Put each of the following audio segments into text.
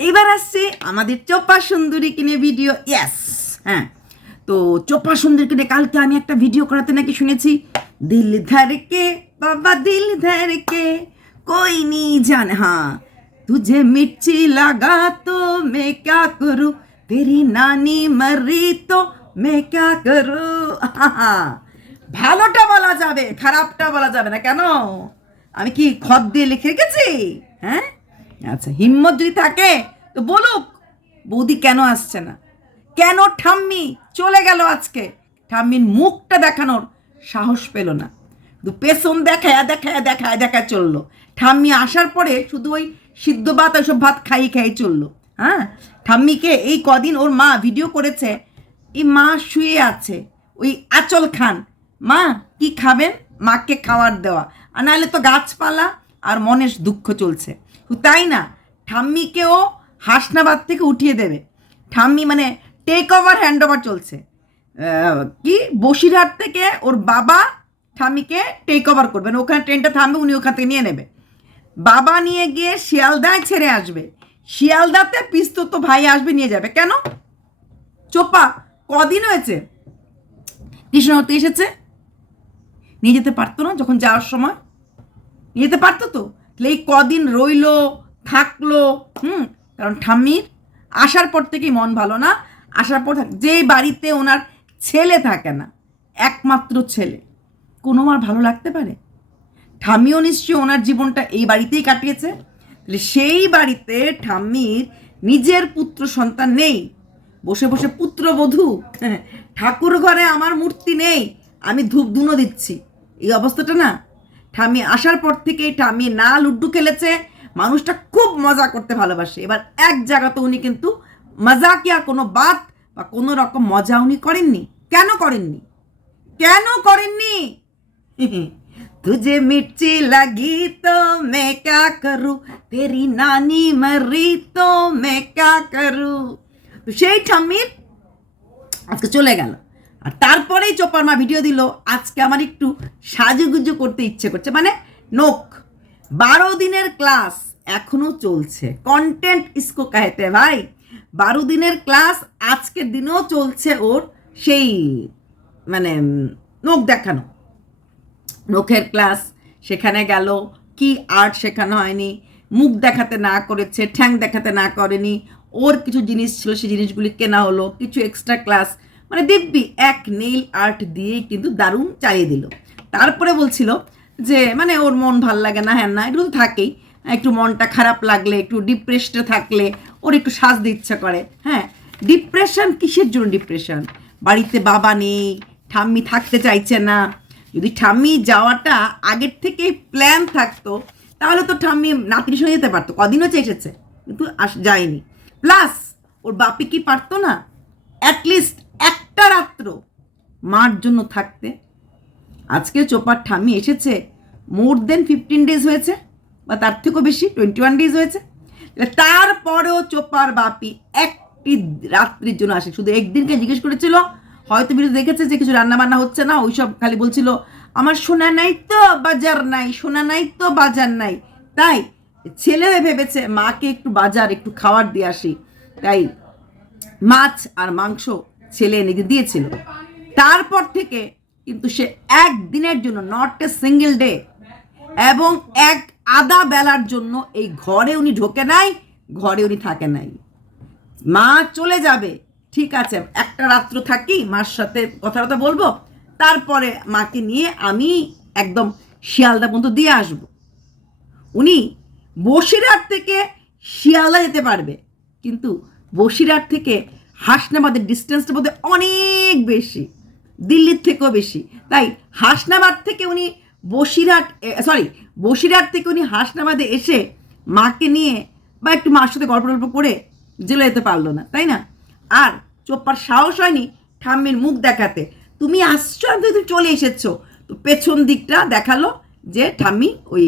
এবার আসছে আমাদের চোপা সুন্দরীকে নিয়ে ভিডিও। ইয়েস, হ্যাঁ। তো চোপা সুন্দরীকে নিয়ে কালকে আমি একটা ভিডিও করাতে নাকি শুনেছি, দিল ধরকে বাবা দিল ধরকে कोई नहीं जान, हाँ तुझे मिर्ची लगा तो मैं क्या करूँ, तेरी नानी मरी तो मैं क्या करूँ। ভালোটা বলা যাবে, খারাপটা বলা যাবে না কেন? আমি কি খত দিয়ে লিখে রেখেছি? হ্যাঁ, আচ্ছা, হিম্মত যদি থাকে তো বলুক বৌদি কেন আসছে না, কেন ঠাম্মি চলে গেল আজকে। ঠাম্মির মুখটা দেখানোর সাহস পেল না, শুধু পেছন দেখায় দেখায় দেখায় দেখায় চললো। ঠাম্মি আসার পরে শুধু ওই সিদ্ধ ভাত ওইসব ভাত খাইয়ে খাইয়ে চললো। হ্যাঁ, ঠাম্মিকে এই কদিন ওর মা ভিডিও করেছে, এই মা শুয়ে আছে, ওই আঁচল খান, মা কি খাবেন, মাকে খাবার দেওয়া, আর নাহলে তো গাছপালা আর মনের দুঃখ চলছে। তাই না, ঠাম্মিকেও হাসনাবাদ থেকে উঠিয়ে দেবে। ঠাম্মি মানে টেক ওভার হ্যান্ড ওভার চলছে। কি বসিরহাট থেকে ওর বাবা ঠাম্মিকে টেক ওভার করবেন, ওখানে ট্রেনটা থামবে, উনি ওখান থেকে নিয়ে নেবে। বাবা নিয়ে গিয়ে শিয়ালদায় ছেড়ে আসবে, শিয়ালদাতে পিস্তত ভাই আসবে নিয়ে যাবে। কেন? চোপা কদিন হয়েছে কৃষ্ণনগর এসেছে, নিয়ে যেতে পারতো না? যখন যাওয়ার সময় নিয়ে যেতে পারতো তো। তাহলে এই কদিন রইলো থাকলো, কারণ ঠাম্মির আসার পর থেকেই মন ভালো না। আসার পর যে বাড়িতে ওনার ছেলে থাকে না, একমাত্র ছেলে, কোনো আর ভালো লাগতে পারে? ঠাম্মিও নিশ্চয়ই ওনার জীবনটা এই বাড়িতেই কাটিয়েছে। তাহলে সেই বাড়িতে ঠাম্মির নিজের পুত্র সন্তান নেই, বসে বসে পুত্রবধূ, ঠাকুর ঘরে আমার মূর্তি নেই, আমি ধূপ ধুনো দিচ্ছি, এই অবস্থাটা না। ঠাম্মি আসার পর থেকেই ঠাম্মি না লুড্ডু খেলেছে, মানুষটা খুব মজা করতে ভালোবাসে। এবার এক জায়গাতে উনি কিন্তু মজাকিয়া কোনো বাত বা কোনো রকম মজা উনি করেননি। কেন করেননি? কেন করেননি? तुझे मिर्ची लगी तो मैं क्या करूं, तेरी नानी मरी तो मैं क्या करूं। তো সেই ঠাম্মির আজকে চলে গেল। আর তারপরেই চোপার মা ভিডিও দিল, আজকে আমার একটু সাজুগুজু করতে ইচ্ছে করছে, মানে নোক 12 দিনের ক্লাস এখনো চলছে। কন্টেন্ট ইসকো কাহেতে ভাই, 12 দিনের ক্লাস আজকের দিনেও চলছে ওর, সেই মানে নোক দেখানো, নখের ক্লাস। সেখানে গেল, কি আর্ট শেখানো হয়নি, মুখ দেখাতে না করেছে, ঠ্যাং দেখাতে না করেনি, ওর কিছু জিনিস ছিল সেই জিনিসগুলি কেনা হলো, কিছু এক্সট্রা ক্লাস, মানে দিব্যি এক নেইল আর্ট দিয়েই কিন্তু দারুণ চালিয়ে দিল। তারপরে বলছিল যে মানে ওর মন ভাল লাগে না, হ্যাঁ না, এগুলো তো থাকেই, একটু মনটা খারাপ লাগলে, একটু ডিপ্রেশনে থাকলে ওর একটু সাজতে ইচ্ছা করে। হ্যাঁ, ডিপ্রেশন কিসের জন্য? ডিপ্রেশন বাড়িতে বাবা নেই, ঠাম্মি থাকতে চাইছে না। যদি ঠাম্মি যাওয়াটা আগের থেকে প্ল্যান থাকতো তাহলে তো ঠাম্মি নাতির সঙ্গে যেতে পারতো, কদিন হচ্ছে এসেছে কিন্তু যায়নি। প্লাস ওর বাপি কি পারতো না অ্যাটলিস্ট একটা রাত্র মার জন্য থাকতে? আজকে চোপার ঠাম্মি এসেছে মোর দেন 15 ডেজ হয়েছে, বা তার থেকেও বেশি, 21 ডেজ হয়েছে। তারপরেও চোপার বাপি একটি রাত্রির জন্য আসে। শুধু একদিনকে জিজ্ঞেস করেছিল, হয়তো ভিডিও দেখেছে যে কিছু রান্নাবান্না হচ্ছে না, ওইসব খালি বলছিল আমার সোনা নাই তো বাজার নাই, সোনা নাই তো বাজার নাই। তাই ছেলে ভেবেছে মাকে একটু বাজার একটু খাবার দিয়ে আসি, তাই মাছ আর মাংস ছেলে এনে দিয়েছিল। তারপর থেকে কিন্তু সে একদিনের জন্য, নট এ সিঙ্গেল ডে, এবং এক আধা বেলার জন্য এই ঘরে উনি ঢোকে নাই, ঘরে উনি থাকে নাই। মা চলে যাবে, ঠিক আছে, একটা রাত্র থাকি, মার সাথে কথা বলবো, তারপরে মাকে নিয়ে আমি একদম শিয়ালদা পর্যন্ত দিয়ে আসব। উনি বসিরহাট থেকে শিয়ালদা যেতে পারবে, কিন্তু বসিরহাট থেকে হাসনাবাদের ডিস্টেন্সটা বোধ অনেক বেশি, দিল্লির থেকেও বেশি। তাই হাসনাবাদ থেকে উনি বসিরহাট থেকে উনি হাসনাবাদে এসে মাকে নিয়ে বা একটু মার সাথে গল্প করে জেলে যেতে পারলো না, তাই না? আর চোপার সাহস হয়নি ঠাম্মির মুখ দেখাতে। তুমি আসছো, আমি তুমি চলে এসেছো, তো পেছন দিকটা দেখালো যে ঠাম্মি ওই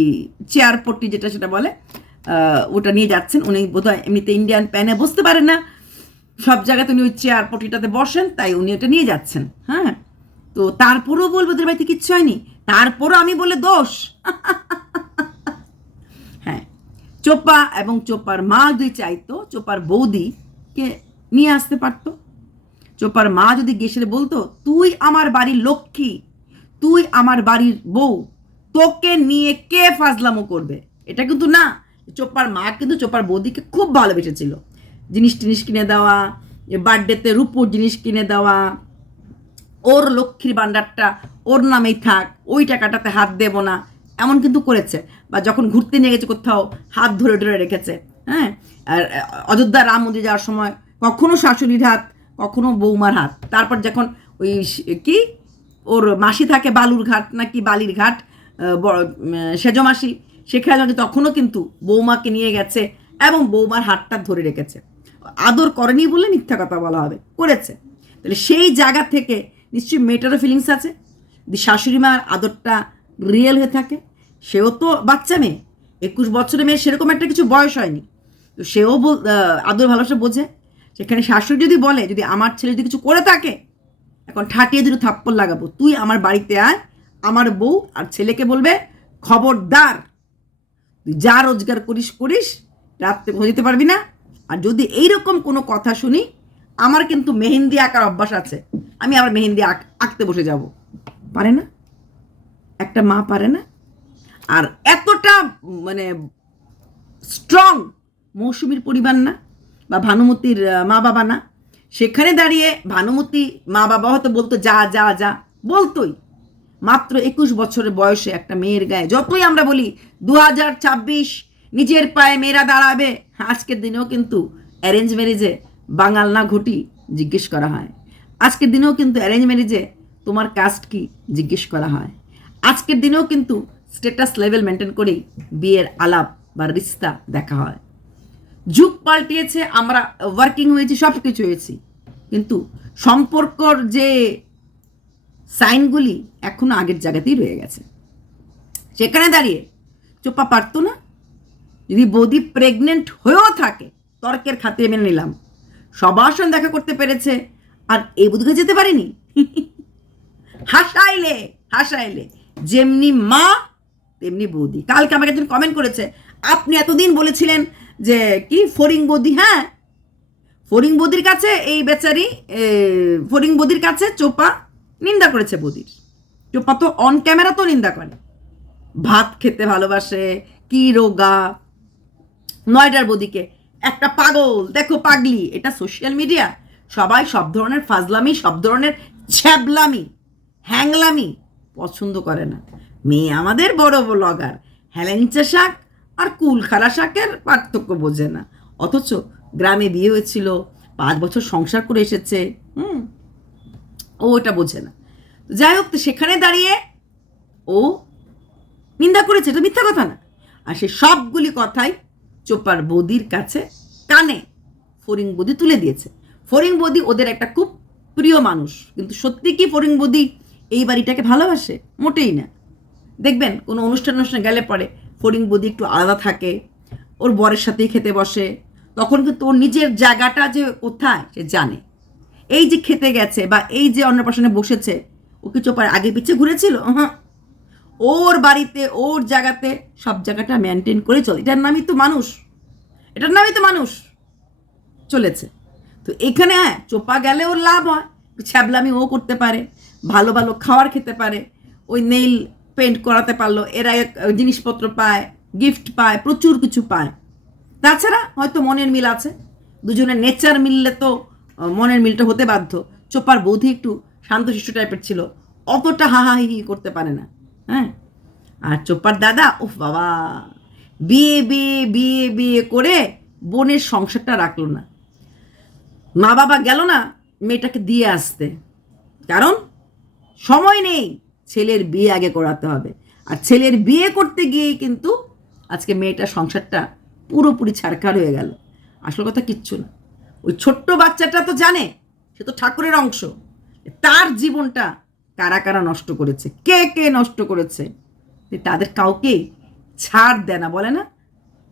চেয়ার পট্টি যেটা সেটা বলে ওটা নিয়ে যাচ্ছেন। উনি বোধহয় এমনিতে ইন্ডিয়ান প্যানে বসতে পারেন না, সব জায়গাতে উনি ওই চেয়ার পট্টিটাতে বসেন, তাই উনি ওটা নিয়ে যাচ্ছেন। হ্যাঁ, তো তারপরেও বলবো ওদের বাড়িতে কিচ্ছু হয়নি, তারপরও আমি বলে দোষ। হ্যাঁ, চোপা এবং চোপার মা যদি চাইতো চোপার বৌদিকে নিয়ে আসতে পারতো। চোপার মা যদি গেসে বলতো, তুই আমার বাড়ির লক্ষ্মী, তুই আমার বাড়ির বউ, তোকে নিয়ে কে ফাজলামো করবে। এটা কিন্তু না, চোপার মা কিন্তু চোপার বৌদিকে খুব ভালোবেসেছিল। জিনিস টিনিস কিনে দেওয়া, বার্থডেতে রূপোর জিনিস কিনে দেওয়া, ওর লক্ষ্মীর ভাণ্ডারটা ওর নামেই থাক, ওই টাকাটাতে হাত দেব না, এমন কিন্তু করেছে। বা যখন ঘুরতে নিয়ে গেছে কোথাও, হাত ধরে ধরে রেখেছে। হ্যাঁ, আর অযোধ্যা রাম মন্দির যাওয়ার সময় কখনো শাশুড়ির হাত, কখনো বৌমার হাত। তারপর যখন ওই কি ওর মাসি থাকে বালুর ঘাট নাকি বালির ঘাট, সেজো মাসি, সেখানে তখনও কিন্তু বৌমাকে নিয়ে গেছে এবং বৌমার হাতটা ধরে রেখেছে। আদর করেনি বলে মিথ্যা কথা বলা হবে, করেছে। তাহলে সেই জায়গা থেকে নিশ্চয়ই মেয়েটারও ফিলিংস আছে। যদি শাশুড়ি মার আদরটা রিয়েল হয়ে থাকে, সেও তো বাচ্চা মেয়ে, 21 বছরের মেয়ে, সেরকম একটা কিছু বয়স হয়নি, তো সেও আদর ভালোবাসা বোঝে। সেখানে শাশুড়ি যদি বলে, যদি আমার ছেলে যদি কিছু করে থাকে, এখন ঠাটিয়ে দুটো থাপ্পড় লাগাবো, তুই আমার বাড়িতে আয়, আমার বউ, আর ছেলেকে বলবে খবরদার, তুই যা রোজগার করিস করিস, রাত্রে যেতে পারবি না। আর যদি এইরকম কোনো কথা শুনি, আমার কিন্তু মেহেন্দি আঁকার অভ্যাস আছে, আমি আবার মেহেন্দি আঁকতে বসে যাব। পারে না, একটা মা পারে না। আর এতটা মানে স্ট্রং মৌসুমীর পরিবার না, বা ভানুমতির মা বাবা না। সেখানে দাঁড়িয়ে ভানুমতি মা বাবা হয়তো বলতো যা যা যা, বলতোই। মাত্র 21 বছরের বয়সে একটা মেয়ের গায়ে, যতই আমরা বলি 2026 নিজের পায়ে মেয়েরা দাঁড়াবে, আজকের দিনেও কিন্তু অ্যারেঞ্জ ম্যারেজে বাঙাল না ঘটি জিজ্ঞেস করা হয়। আজকের দিনেও কিন্তু অ্যারেঞ্জ ম্যারেজে তোমার কাস্ট কি জিজ্ঞেস করা হয়। আজকের দিনেও কিন্তু স্ট্যাটাস লেভেল মেনটেন করেই বিয়ের আলাপ বা রিস্তা দেখা হয়। যুগ পাল্টিয়েছে, আমরা ওয়ার্কিং হয়েছি, সব কিছু হয়েছি, কিন্তু সম্পর্কর যে সাইনগুলি এখনো আগের জায়গাতেই রয়ে গেছে। সেখানে দাঁড়িয়ে চোপা পারতো না? যদি বৌদি প্রেগনেন্ট হয়েও থাকে, তর্কের খাতিরে মেনে নিলাম, সবার সঙ্গে দেখা করতে পেরেছে, আর এই বুধকে যেতে পারেনি। হাসাইলে হাসাইলে, যেমনি মা তেমনি বৌদি। কালকে আমাকে একজন কমেন্ট করেছে, আপনি এতদিন বলেছিলেন যে কি ফরিং বৌদি, হ্যাঁ, ফরিং বৌদির কাছে এই বেচারি ফরিং বৌদির কাছে চোপা নিন্দা করেছে বৌদির। চোপা তো অন ক্যামেরা তো নিন্দা করে, ভাত খেতে ভালোবাসে, কি রোগা, নয়ডার বৌদিকে একটা পাগল, দেখো পাগলি। এটা সোশ্যাল মিডিয়া, সবাই সব ধরনের ফাজলামি, সব ধরনের ছ্যাবলামি, হ্যাংলামি পছন্দ করে না। মেয়ে আমাদের বড় ব্লগার, হেলেঞ্চা শাক আর কুলখাড়া শাকের পার্থক্য বোঝে না। অথচ গ্রামে বিয়ে হয়েছিল, 5 বছর সংসার করে এসেছে, ও ওটা বোঝে না। যাই হোক, তো সেখানে দাঁড়িয়ে ও নিন্দা করেছে, এটা মিথ্যা কথা না। আর সে সবগুলি কথাই চোপার বৌদির কাছে কানে ফরিং বৌদি তুলে দিয়েছে। ফরিং বৌদি ওদের একটা খুব প্রিয় মানুষ, কিন্তু সত্যি কি ফরিং বৌদি এই বাড়িটাকে ভালোবাসে? মোটেই না। দেখবেন কোনো অনুষ্ঠানে গেলে পরে ফরিং বৌদি একটু আলাদা থাকে, ওর বরের সাথেই খেতে বসে, তখন কিন্তু ওর নিজের জায়গাটা যে কোথায় সে জানে। এই যে খেতে গেছে বা এই যে অন্নপ্রাশনে বসেছে, ও কি চোপার আগে পিছিয়ে ঘুরেছিল? হ্যাঁ, ওর বাড়িতে ওর জায়গাতে সব জায়গাটা মেনটেন করে চলে। এটার নামই তো মানুষ, এটার নামই তো মানুষ চলেছে। তো এখানে হ্যাঁ, চোপা গেলে ওর লাভ হয়, ছ্যাবলামি ও করতে পারে, ভালো ভালো খাবার খেতে পারে, ওই নেইল পেন্ট করাতে পারলো, এরা জিনিসপত্র পায়, গিফট পায়, প্রচুর কিছু পায়। তাছাড়া হয়তো মনের মিল আছে, দুজনের নেচার মিললে তো মনের মিলটা হতে বাধ্য। চোপার বৌদি একটু শান্তশিষ্ট টাইপের ছিল, অতটা হাহাহি করতে পারে না। হ্যাঁ, আর চোপার দাদা, উফ বাবা, বিয়ে বিয়ে বিয়ে বিয়ে করে বোনের সংসারটা রাখলো না। মা বাবা গেল না মেয়েটাকে দিয়ে আসতে, কারণ সময় নেই, ছেলের বিয়ে আগে করাতে হবে। আর ছেলের বিয়ে করতে গিয়েই কিন্তু আজকে মেয়েটার সংসারটা পুরোপুরি ছাড়খাড় হয়ে গেল। আসল কথা কিচ্ছু না, ওই ছোট্ট বাচ্চাটা তো জানে সে তো ঠাকুরের অংশ, তার জীবনটা কারা কারা নষ্ট করেছে, কে কে নষ্ট করেছে, তাদের কাউকেই ছাড় দেয় না। বলে না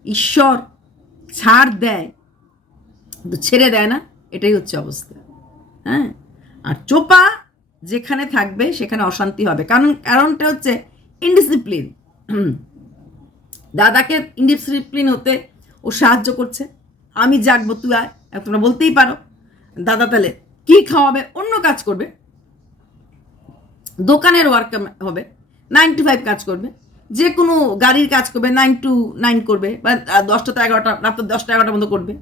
ঈশ্বর ছাড় দেয় কিন্তু ছেড়ে দেয় না, এটাই হচ্ছে অবস্থা। হ্যাঁ, আর চোপা যেখানে থাকবে সেখানে অশান্তি হবে, কারণটা হচ্ছে ইনডিসিপ্লিন। দাদাকে ইনডিসিপ্লিন হতে ও সাহায্য করছে, আমি জাগবো, তুই আয়। তোমরা বলতেই পারো দাদা তাহলে কি খাওয়াবে, অন্য কাজ করবে, দোকানের ওয়ার্ক হবে, 9 to 5 কাজ করবে, যে কোনো গাড়ির কাজ করবে, 9 to 9 করবে, বা 10টা to 11টা, রাত 10টা 11টার মতো করবে।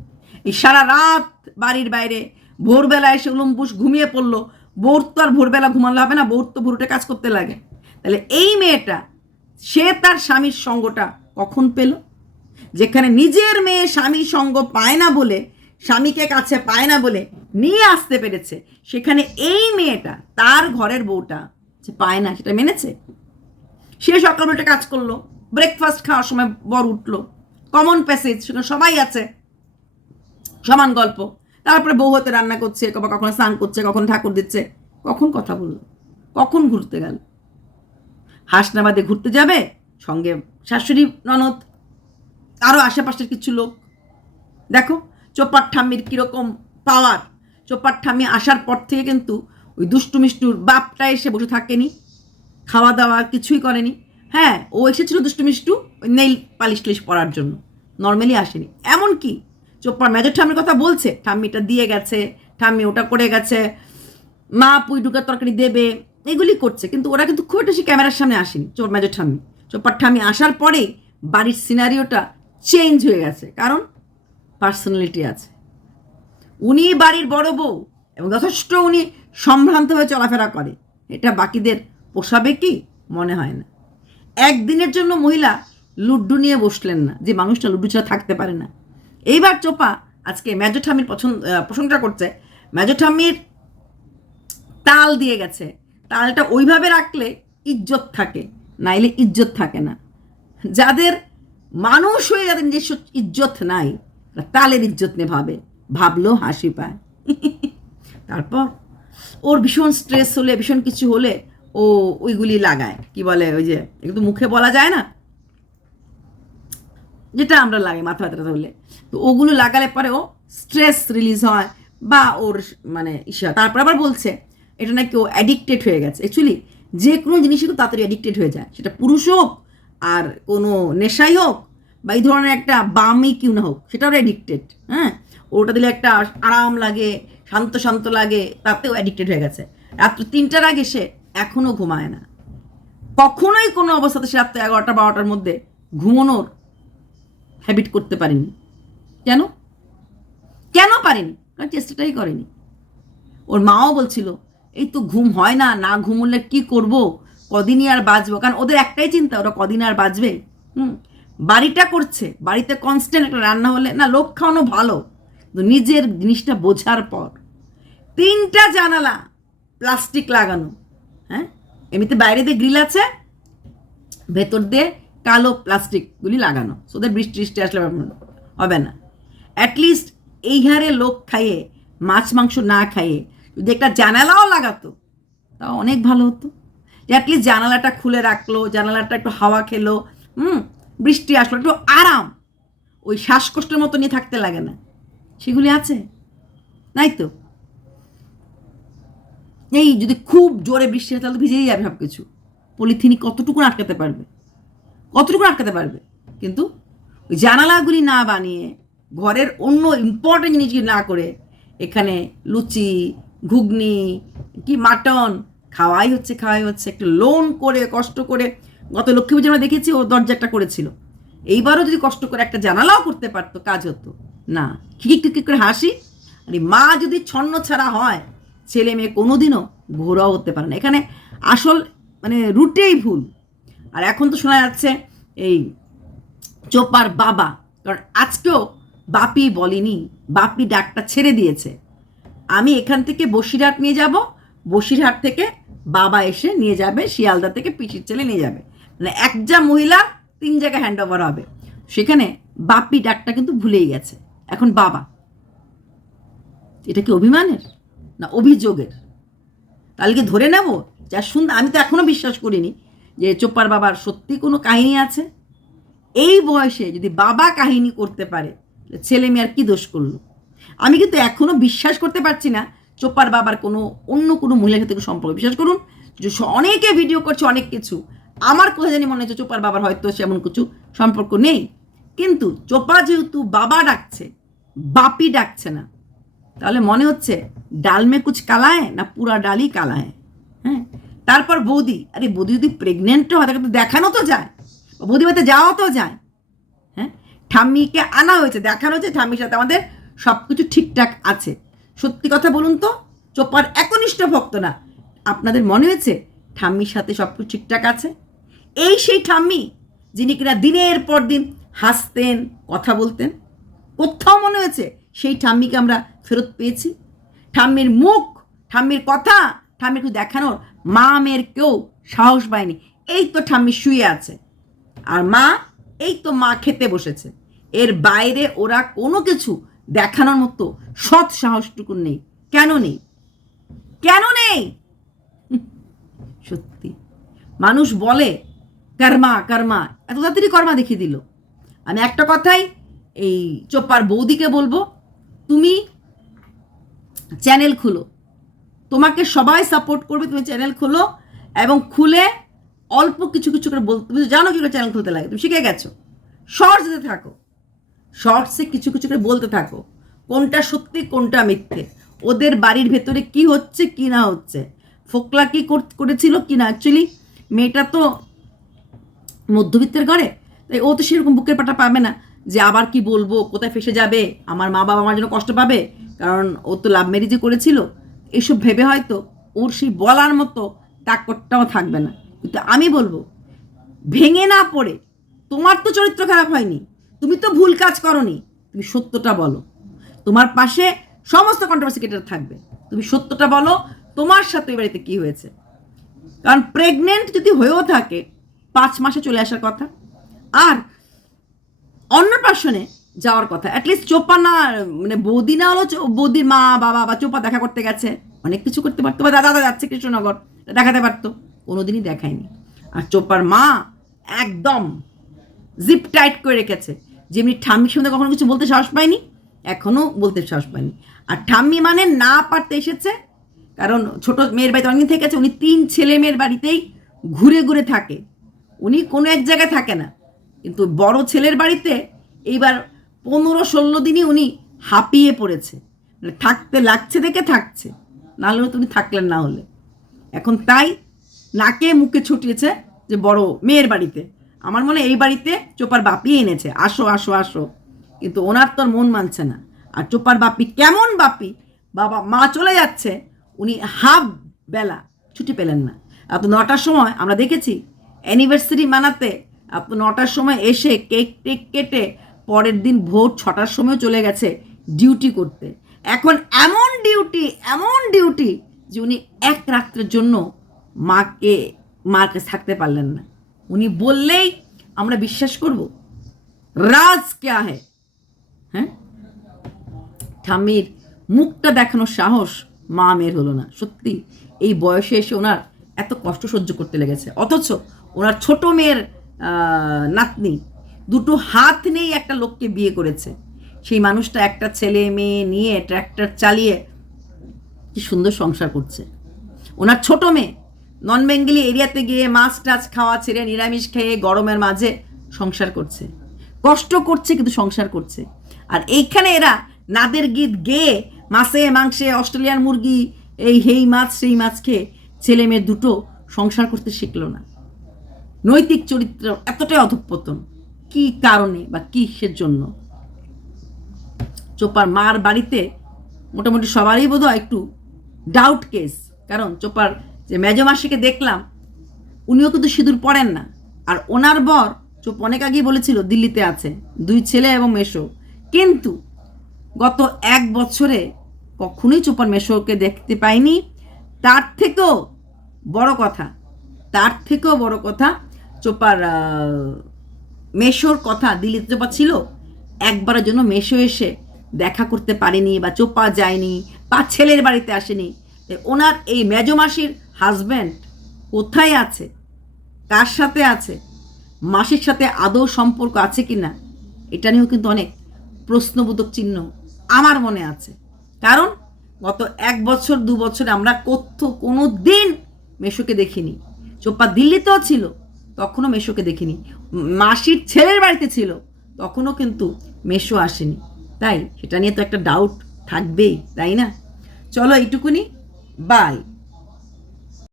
এই সারা রাত বাড়ির বাইরে, ভোরবেলা এসে উলুম্পুস ঘুমিয়ে পড়লো। বউর তো আর ভোরবেলা ঘুমালে হবে না, বউর তো ভোরুটে কাজ করতে লাগে। তাহলে এই মেয়েটা, সে তার স্বামীর সঙ্গটা কখন পেল? যেখানে নিজের মেয়ে স্বামীর সঙ্গ পায় না বলে, স্বামীকে কাছে পায় না বলে নিয়ে আসতে পেরেছে, সেখানে এই মেয়েটা তার ঘরের বউটা যে পায় না সেটা মেনেছে। সে সকালবেলা কাজ করলো, ব্রেকফাস্ট খাওয়ার সময় বর উঠলো, কমন প্যাসেজ, সেখানে সবাই আছে, সমান গল্প। তারপরে বউ হতে রান্না করছে, কখনো স্নান করছে, কখন ঠাকুর দিচ্ছে, কখন কথা বললো, কখন ঘুরতে গেল। হাসনাবাদে ঘুরতে যাবে, সঙ্গে শাশুড়ি, ননদ, আরও আশেপাশের কিছু লোক। দেখো চোপার ঠাম্মির কীরকম পাওয়ার। চোপার ঠাম্মি আসার পর থেকে কিন্তু ওই দুষ্টু মিষ্টুর বাপটা এসে বসে থাকেনি, খাওয়া দাওয়া কিছুই করেনি। হ্যাঁ, ও এসেছিল দুষ্টু মিষ্টু ওই নেইল পালিশ টালিশ পরার জন্য, নর্মালি আসেনি। এমনকি চোপার মেজর ঠাম্মির কথা বলছে, ঠাম্মিটা দিয়ে গেছে, ঠাম্মি ওটা করে গেছে, মা পুঁই ঢুকার তরকারি দেবে, এগুলি করছে, কিন্তু ওরা কিন্তু খুব একটা সে ক্যামেরার সামনে আসেনি। মেজর ঠাম্মি, চোপার ঠাম্মি আসার পরে বাড়ির সিনারিওটা চেঞ্জ হয়ে গেছে, কারণ পার্সোনালিটি আছে। উনি বাড়ির বড় বউ এবং যথেষ্ট উনি সম্ভ্রান্তভাবে চলাফেরা করে, এটা বাকিদের পোষাবে কি? মনে হয় না। একদিনের জন্য মহিলা লুড্ডু নিয়ে বসলেন না, যে মানুষটা লুড্ডু ছাড়া থাকতে পারে না। এইবার চোপা আজকে মেজর ঠাম্মির প্রশংসা করছে। মেজর ঠাম্মির তাল দিয়ে গেছে, তালটা ওইভাবে রাখলে ইজ্জত থাকে, নাইলে ইজ্জত থাকে না। যাদের মানুষ হয়ে যাদের নিজস্ব ইজ্জত নাই, তালের ইজ্জত নিয়ে ভাবলেও হাসি পায়। তারপর ওর ভীষণ স্ট্রেস হলে, ভীষণ কিছু হলে ও ওইগুলি লাগায়, কি বলে ওই যে একটু মুখে বলা যায় না, যেটা আমরা লাগাই মাথা ব্যথাটা হলে, তো ওগুলো লাগালে পরে ও স্ট্রেস রিলিজ হয় বা ওর মানে ইসা। তারপর আবার বলছে এটা নাকি ও অ্যাডিক্টেড হয়ে গেছে। অ্যাকচুয়ালি যে কোনো জিনিসই খুব তাড়াতাড়ি অ্যাডিক্টেড হয়ে যায়, সেটা পুরুষ হোক আর কোনো নেশাই হোক বা এই ধরনের একটা বামই কিউ না হোক, সেটাও অ্যাডিক্টেড। হ্যাঁ, ওটা দিলে একটা আরাম লাগে, শান্ত শান্ত লাগে, তাতেও অ্যাডিক্টেড হয়ে গেছে। রাত্র 3টার আগে সে এখনও ঘুমায় না, কখনোই কোনো অবস্থাতে সে রাত্রে 11টা 12টার মধ্যে ঘুমানোর হ্যাবিট করতে পারেনি। কেন কেন পারেনি? কারণ চেষ্টাটাই করেনি। ওর মাও বলছিল এই তো ঘুম হয় না, না ঘুমলে কি করব, কদিনই আর বাঁচবো। কারণ ওদের একটাই চিন্তা, ওরা কদিন আর বাঁচবে। বাড়িটা করছে, বাড়িতে কনস্ট্যান্ট একটা রান্না হলে না, লোক খাওয়ানো ভালো, কিন্তু নিজের জিনিসটা বোঝার পর 3টা জানালা প্লাস্টিক লাগানো। হ্যাঁ, এমনিতে বাইরে দিয়ে গ্রিল আছে, ভেতর দিয়ে কালো প্লাস্টিকগুলি লাগানো, ওদের বৃষ্টি বৃষ্টি আসলে হবে না। অ্যাটলিস্ট এই হারে লোক খাইয়ে, মাছ মাংস না খাইয়ে যদি একটা জানালাও লাগাতো তাও অনেক ভালো হতো। যে অ্যাটলিস্ট জানালাটা খুলে রাখলো, জানালাটা একটু হাওয়া খেলো, বৃষ্টি আসলো, একটু আরাম, ওই শ্বাসকষ্টের মতো নিয়ে থাকতে লাগে না। সেগুলি আছে নাই তো। এই যদি খুব জোরে বৃষ্টি হয় তাহলে ভিজেই যাবে সব কিছু। পলিথিনি কতটুকু আটকাতে পারবে, কতটুকু আটকাতে পারবে? কিন্তু ওই জানালাগুলি না বানিয়ে, ঘরের অন্য ইম্পর্টেন্ট জিনিসগুলি না করে, এখানে লুচি, ঘুগনি, কি মাটন খাওয়াই হচ্ছে। একটু লোন করে, কষ্ট করে, গত লক্ষ্মী পুজো আমরা দেখেছি ও দরজা একটা করেছিল। এইবারও যদি কষ্ট করে একটা জানালাও করতে পারতো, কাজ হতো না। খিক করে হাসি। আরে মা যদি ছন্ন ছাড়া হয়, ছেলে মেয়ে কোনোদিনও ঘোরাও হতে পারে না। এখানে আসল মানে রুটেই ভুল। আর এখন তো শোনা যাচ্ছে এই চোপার বাবা, কারণ আজকেও বাপি বলেনি, বাপি ডাকটা ছেড়ে দিয়েছে। আমি এখান থেকে বসিরহাট নিয়ে যাব, বসিরহাট থেকে বাবা এসে নিয়ে যাবে, শিয়ালদা থেকে পিসির ছেলে নিয়ে যাবে, মানে একটা মহিলা 3 জায়গায় হ্যান্ড ওভার হবে। সেখানে বাপি ডাকটা কিন্তু ভুলেই গেছে, এখন বাবা। এটা কি অভিমানের না অভিযোগের? তাহলে কি ধরে নেব? যা শুনতে আমি তো এখনো বিশ্বাস করিনি যে চোপার বাবার সত্যি কোনো কাহিনী আছে। এই বয়সে যদি বাবা কাহিনী করতে পারে, ছেলে মেয়ে আর কি দোষ করলো? আমি কিন্তু এখনো বিশ্বাস করতে পারছি না চোপার বাবার কোনো অন্য কোনো মহিলার সাথে সম্পর্ক। বিশ্বাস করুন, যে অনেকে ভিডিও করছে অনেক কিছু, আমার কোথায় জানি মনে হচ্ছে চোপার বাবার হয়তো সেমন কিছু সম্পর্ক নেই। কিন্তু চোপা যেহেতু বাবা ডাকছে, বাপি ডাকছে না, তাহলে মনে হচ্ছে ডাল মে কুচ কালা হ্যায় না পুরা ডালই কালা হ্যায়। হ্যাঁ, তারপর বৌদি, আরে বৌদি যদি প্রেগনেন্টও হয় তাকে তো দেখানো তো যায়, বৌদি বাড়িতে যাওয়া তো যায়। হ্যাঁ, ঠাম্মিকে আনা হয়েছে, দেখানো হয়েছে ঠাম্মির সাথে আমাদের সব কিছু ঠিকঠাক আছে। সত্যি কথা বলুন তো, চোপার একনিষ্ঠ ভক্ত না, আপনাদের মনে হয়েছে ঠাম্মির সাথে সব কিছু ঠিকঠাক আছে? এই সেই ঠাম্মি যিনি কিনা দিনের পর দিন হাসতেন, কথা বলতেন। কোথাও মনে হয়েছে সেই ঠাম্মিকে আমরা ফেরত পেয়েছি? ঠাম্মির মুখ, ঠাম্মির কথা, ঠাম্মিকে দেখানোর মা মেয়ের কেউ সাহস পায়নি। এই তো ঠাম্মি শুয়ে আছে, আর মা এই তো মা খেতে বসেছে। এর বাইরে ওরা কোনো কিছু দেখানোর মতো সৎ সাহসটুকু নেই। কেন নেই? কেন নেই? সত্যি মানুষ বলে কর্মা কর্মা, এত তাড়াতাড়ি কর্মা দেখিয়ে দিল। আমি একটা কথাই এই চোপার বৌদিকে বলবো, তুমি চ্যানেল খুলো, তোমাকে সবাই সাপোর্ট করবে, তুমি চ্যানেল খোলো এবং খুলে অল্প কিছু কিছু করে বলতে, তুমি জানো কি করে চ্যানেল খুলতে লাগে, তুমি শিখে গেছো। শর্টস দিতে থাকো, শর্টসে কিছু কিছু করে বলতে থাকো কোনটা সত্যি কোনটা মিথ্যে, ওদের বাড়ির ভেতরে কি হচ্ছে কি না হচ্ছে, ফোকলা কি করেছিল কি না। অ্যাকচুয়ালি মেয়েটা তো মধ্যবিত্তের ঘরে, তাই ও তো সেরকম বুকের পাটা পাবে না যে আবার কি বলবো, কোথায় ফেসে যাবে, আমার মা বাবা আমার জন্য কষ্ট পাবে, কারণ ও তো লাভ ম্যারেজই করেছিল। এইসব ভেবে হয়তো ওর সেই বলার মতো তাকটটাও থাকবে না। কিন্তু আমি বলবো, ভেঙে না পড়ে, তোমার তো চরিত্র খারাপ হয়নি, তুমি তো ভুল কাজ করনি, তুমি সত্যটা বলো। তোমার পাশে সমস্ত কন্ট্রোভার্সি ক্রিয়েটর থাকবে, তুমি সত্যটা বলো তোমার সাথে এই বাড়িতে কী হয়েছে। কারণ প্রেগনেন্ট যদি হয়েও থাকে 5 মাসে চলে আসার কথা, আর অন্নপ্রাশনে যাওয়ার কথা। অ্যাটলিস্ট চোপা না, মানে বৌদি না হলো, বৌদির মা বাবা বা চোপা দেখা করতে গেছে, অনেক কিছু করতে পারতো, বা দাদা যাচ্ছে কৃষ্ণনগর, দেখাতে পারতো, কোনোদিনই দেখায়নি। আর চোপার মা একদম জিপ টাইট করে রেখেছে, যেমনি ঠাম্মির সঙ্গে কখনো কিছু বলতে সাহস পায়নি, এখনও বলতে সাহস পায়নি। আর ঠাম্মি মানে না পারতে এসেছে, কারণ ছোট মেয়ের বাড়িতে অনেকদিন থেকেছে, উনি 3 ছেলে মেয়ের বাড়িতেই ঘুরে ঘুরে থাকে, উনি কোনো এক জায়গায় থাকে না। কিন্তু বড় ছেলের বাড়িতে এইবার 15-16 দিনই উনি হাঁপিয়ে পড়েছে, মানে থাকতে লাগছে দেখে থাকছে, নাহলে তো উনি থাকলেন না হলে। এখন তাই নাকে মুখে ছুটিয়েছে যে বড় মেয়ের বাড়িতে। আমার মনে এই বাড়িতে চোপার বাপি এনেছে, আসো আসো আসো, কিন্তু ওনার তো মন মানছে না। আর চোপার বাপি কেমন বাপি, বাবা মা চলে যাচ্ছে, উনি হাফ বেলা ছুটি পেলেন না। এত 9টার সময় আমরা দেখেছি অ্যানিভার্সারি মানাতে, আপনি 9টার সময় এসে কেক টেক কেটে পরের দিন ভোর 6টার সময় চলে গেছে ডিউটি করতে। এখন এমন ডিউটি যে উনি এক রাত্রের জন্য মার কাছে থাকতে পারলেন না। উনি বললেই আমরা বিশ্বাস করব? রাজ ক্যা হ্যায়? হ্যাঁ, ঠাম্মির মুখটা দেখানোর সাহস মা মেয়ের হলো না। সত্যি এই বয়সে এসে ওনার এত কষ্ট সহ্য করতে লেগেছে, অথচ ওনার ছোট মেয়ের নাতনি 2টো হাত নেই একটা লোককে বিয়ে করেছে। সেই মানুষটা একটা ছেলে মেয়ে নিয়ে ট্র্যাক্টর চালিয়ে কি সুন্দর সংসার করছে। ওনার ছোট মেয়ে নন বেঙ্গলি এরিয়াতে গিয়ে মাছ টাছ খাওয়া ছেড়ে নিরামিষ খেয়ে গরমের মাঝে সংসার করছে, কষ্ট করছে কিন্তু সংসার করছে। আর এইখানে এরা নাদের গীত গেয়ে মাছে মাংসে অস্ট্রেলিয়ান মুরগি এই মাছ সেই মাছ খেয়ে ছেলে মেয়ে 2টো সংসার করতে শিখলো না। নৈতিক চরিত্র এতটাই অধঃপতন, কি কারণে বা কিসের জন্য? চোপার মার বাড়িতে মোটামুটি সবারই বোধহয় একটু ডাউট কেস, কারণ চোপার যে মেজমাসিকে দেখলাম উনিও কিন্তু সিঁদুর পরেন না। আর ওনার বর চোপ অনেক আগেই বলেছিল দিল্লিতে আছে, 2 ছেলে এবং মেশো, কিন্তু গত 1 বছরে কখনোই চোপার মেশোকে দেখতে পাইনি। তার থেকেও বড় কথা চোপার মেশোর কথা, দিল্লিতে চোপা ছিল, একবারের জন্য মেশো এসে দেখা করতে পারেনি, বা চোপা যায়নি, বা ছেলের বাড়িতে আসেনি। ওনার এই মেজমাসির হাজব্যান্ড কোথায় আছে, কার সাথে আছে, মাসির সাথে আদৌ সম্পর্ক আছে কি না, এটা নিয়েও কিন্তু অনেক প্রশ্নবোধক চিহ্ন আমার মনে আছে। কারণ গত 1 বছর 2 বছরে আমরা কোনো দিন মেশোকে দেখিনি। চোপা দিল্লিতেও ছিল, তখনও মেশোকে দেখিনি। মাসির ছেলের বাড়িতে ছিল, তখনও কিন্তু মেশো আসেনি। তাই সেটা নিয়ে তো একটা ডাউট থাকবেই, তাই না? চলো এইটুকুনি, বাই।